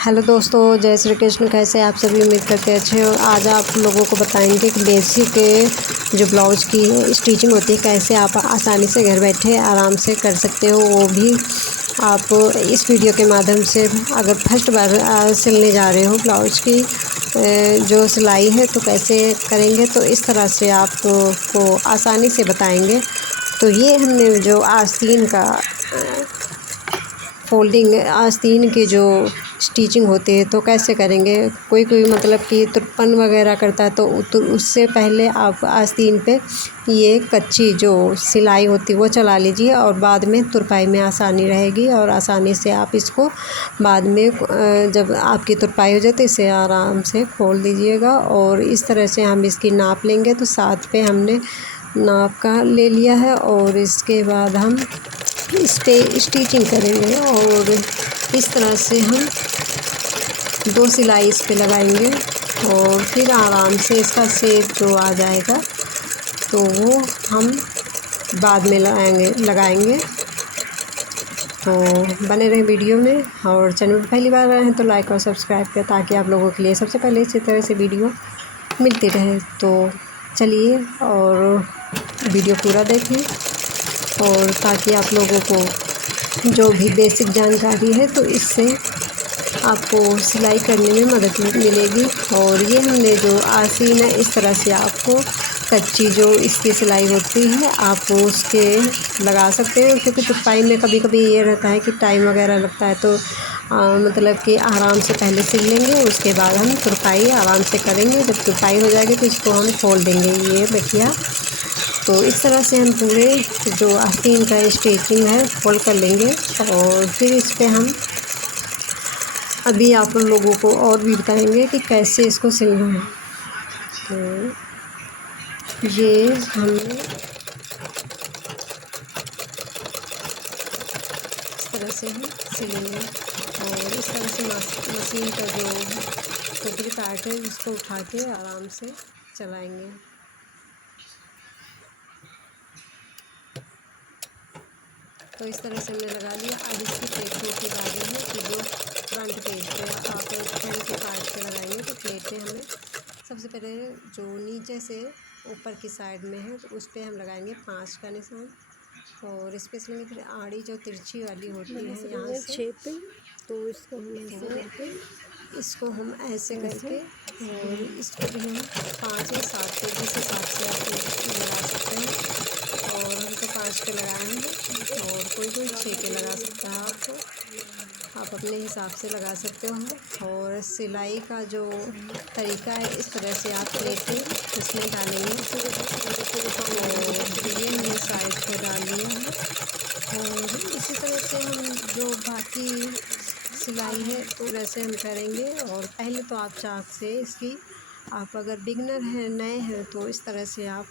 Hello दोस्तों, जय श्री कृष्ण। कैसे हैं आप सभी? उम्मीद करते हैं अच्छे हो। आज आप लोगों को बताएंगे कि बेसिक जो ब्लाउज की स्टिचिंग होती है कैसे आप आसानी से घर बैठे आराम से कर सकते हो। वो भी आप इस वीडियो के माध्यम से अगर फर्स्ट बार सिलने जा रहे हो ब्लाउज की जो सिलाई है तो कैसे करेंगे, तो इस तरह से आपको आसानी से बताएंगे। तो ये हमने जो आस्तीन का फ़ोल्डिंग आस्तीन की जो स्टिचिंग होती है तो कैसे करेंगे। कोई मतलब कि तुरपन वगैरह करता है तो उससे पहले आप आस्तीन पे ये कच्ची जो सिलाई होती है वो चला लीजिए और बाद में तुरपाई में आसानी रहेगी और आसानी से आप इसको बाद में जब आपकी तुरपाई हो जाए तो इसे आराम से खोल दीजिएगा। और इस तरह से हम इसकी नाप लेंगे। तो 7 पे हमने नाप का ले लिया है और इसके बाद हम इस पे स्टिचिंग करेंगे और इस तरह से हम 2 सिलाई इस पे लगाएंगे और फिर आराम से इसका शेप जो आ जाएगा तो वो हम बाद में लगाएंगे। तो बने रहें वीडियो में और चैनल पर पहली बार आए हैं तो लाइक और सब्सक्राइब करें ताकि आप लोगों के लिए सबसे पहले इसी तरह से वीडियो मिलती रहे। तो चलिए और वीडियो पूरा देखें और ताकि आप लोगों को जो भी बेसिक जानकारी है तो इससे आपको सिलाई करने में मदद मिलेगी। और ये हमने जो आस्तीन है इस तरह से आपको कच्ची जो इसकी सिलाई होती है आप उसके लगा सकते हो, क्योंकि तुरपाई में कभी कभी ये रहता है कि टाइम वगैरह लगता है तो मतलब कि आराम से पहले सिल लेंगे, उसके बाद हम तुरपाई आराम से करेंगे। जब तुरपाई हो जाएगी तो इसको हम खोल देंगे। ये देखिए, तो इस तरह से हम पूरे जो आस्तीन का स्टिचिंग है फोल्ड कर लेंगे और फिर इस पे हम अभी आप लोगों को और भी बताएंगे कि कैसे इसको सिलना है। तो ये हमने इस तरह से हम सिलेंगे और इस तरह से मशीन का जो ऊपरी पार्ट है इसको उठा के आराम से चलाएंगे। तो इस तरह से हमने लगा लिया। अब इसकी प्लेटों की बारी है कि जो फ्रंट पेज पे आप फ्रंट के पार्ट पे लगाएंगे तो प्लेटें हमें सबसे पहले जो नीचे से ऊपर की साइड में है तो उस पर हम लगाएंगे 5 का निशान और स्पेशली फिर आड़ी जो तिरछी वाली होती है यहाँ से 6 पे, तो इसको हम ऐसे करके इसको हम ऐसे करके और इसको भी हम 5 या 7 पे जिस हिसाब से आप लगा सकते हैं। और हमको 5 पे लगाए हैं और कोई 6 पे लगा सकता है। आप अपने हिसाब से लगा सकते हो। और सिलाई का जो तरीका है इस तरह से आप प्लेटें इसमें डालेंगे और ये हमने साइड पे डाल दिया है। और इसी तरह से हम जो बाकी सिलाई है तो वैसे हम करेंगे। और पहले तो आप चाक से इसकी आप अगर बिगनर हैं नए हैं तो इस तरह से आप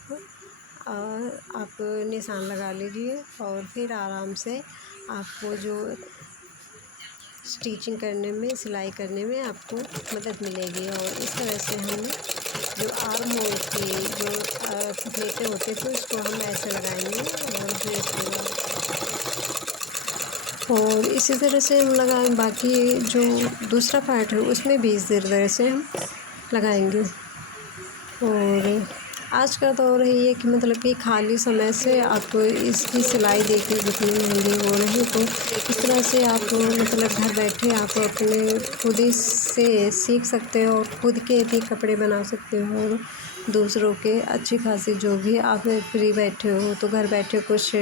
निशान लगा लीजिए और फिर आराम से आपको जो स्टिचिंग करने में सिलाई करने में आपको मदद मिलेगी। और इस तरह से हम जो आर्म होल की जो प्लेटें होती तो इसको हम ऐसे लगाएंगे और फिर और इसी तरह से हम लगाएं। बाकी जो दूसरा पार्ट है उसमें भी इसी तरह से हम लगाएंगे। और आज का दौर है ये कि मतलब कि खाली समय से आप इसकी सिलाई देखिए कितनी महंगी हो रही, तो इस तरह से आप मतलब घर बैठे आप अपने खुद ही से सीख सकते हो और खुद के भी कपड़े बना सकते हो और दूसरों के अच्छी खासी जो भी आप फ्री बैठे हो तो घर बैठे कुछ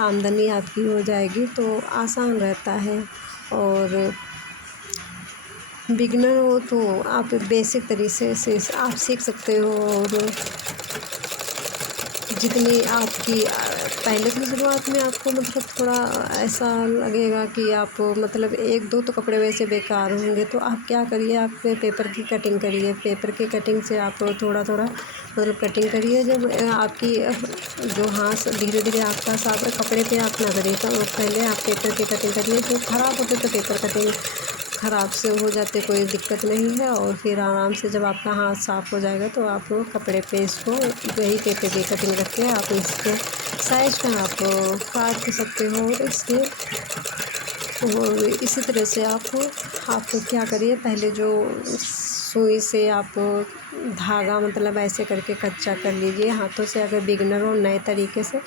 आमदनी आपकी हो जाएगी, तो आसान रहता है। और बिगनर हो तो आप बेसिक तरीके से आप सीख सकते हो। और जितनी आपकी पहले की शुरुआत में आपको मतलब थोड़ा ऐसा लगेगा कि आप मतलब 1-2 तो कपड़े वैसे बेकार होंगे, तो आप क्या करिए, आप पेपर की कटिंग करिए। पेपर की कटिंग से आप थोड़ा मतलब कटिंग करिए। जब आपकी जो हाथ धीरे धीरे आपका साफ कपड़े पे आप ना करिए, तो पहले आप पेपर की कटिंग करिए। जो ख़राब होते तो पेपर कटिंग ख़राब से हो जाते, कोई दिक्कत नहीं है। और फिर आराम से जब आपका हाथ साफ़ हो जाएगा तो आप कपड़े पे इसको वही पेपर की कटिंग रख के आप इसके साइज का आप काट सकते हो। इसके और इसी तरह से आप क्या करिए, पहले जो सुई से आप धागा मतलब ऐसे करके कच्चा कर लीजिए हाथों से, अगर बिगिनर हो नए तरीके से।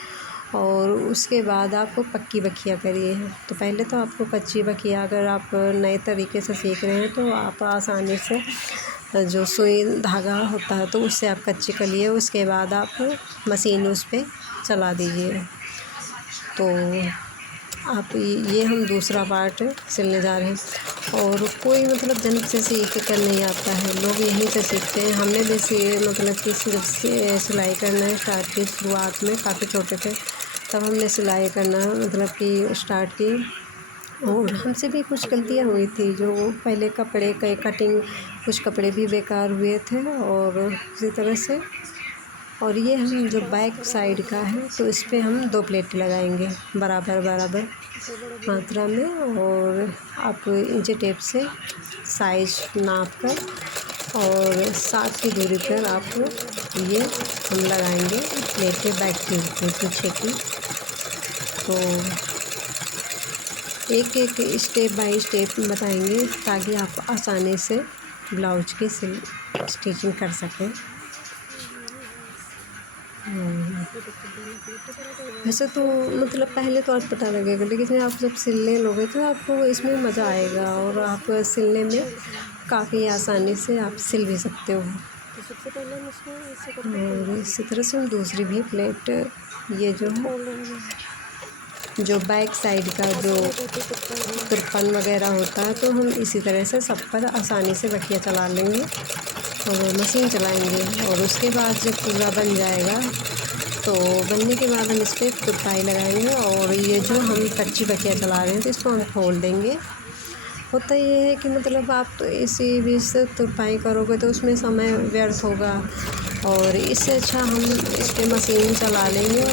और उसके बाद आप पक्की बखिया करिए। तो पहले तो आपको कच्ची बखिया, अगर आप नए तरीके से सीख रहे हैं तो आप आसानी से जो सुई धागा होता है तो उससे आप कच्ची करिए। उसके बाद आप मशीन उस पर चला दीजिए। तो आप ये हम दूसरा पार्ट सिलने जा रहे हैं। और कोई मतलब जन्म से सीख कर नहीं आता है, लोग यहीं से सीखते हैं। हमने भी मतलब कि सिर्फ सिलाई करना स्टार्ट की शुरुआत में, काफ़ी छोटे थे तब हमने सिलाई करना मतलब कि स्टार्ट की। और हमसे भी कुछ गलतियाँ हुई थी, जो पहले कपड़े के कटिंग, कुछ कपड़े भी बेकार हुए थे। और इसी तरह से, और ये हम जो बैक साइड का है तो इस पे हम 2 प्लेट लगाएंगे बराबर बराबर मात्रा में। और आप इंची टेप से साइज नाप कर और 7 की दूरी पर आप ये हम लगाएंगे प्लेट के बैक के पीछे की। तो एक एक स्टेप बाय स्टेप बताएंगे ताकि आप आसानी से ब्लाउज की स्टिचिंग कर सकें। वैसे तो मतलब पहले तो आज पता लगेगा, लेकिन आप जब सिलने लोगे तो आपको इसमें मज़ा आएगा और आप सिलने में काफ़ी आसानी से आप सिल भी सकते हो। तो सबसे पहले हम इसमें ऐसे करके और इसी तरह से हम दूसरी भी प्लेट, ये जो है जो बैक साइड का जो तुरपन वगैरह होता है तो हम इसी तरह से सब पर आसानी से बखिया चला लेंगे और मशीन चलाएंगे। और उसके बाद जब पूरा बन जाएगा तो बनने के बाद हम इस पर तुरपाई लगाएंगे। और ये जो हम कच्ची बखिया चला रहे हैं तो इसको हम खोल देंगे। होता ये है कि मतलब आप तो इसी बीच से तुरपाई करोगे तो उसमें समय व्यर्थ होगा, और इससे अच्छा हम इस पर मशीन चला लेंगे।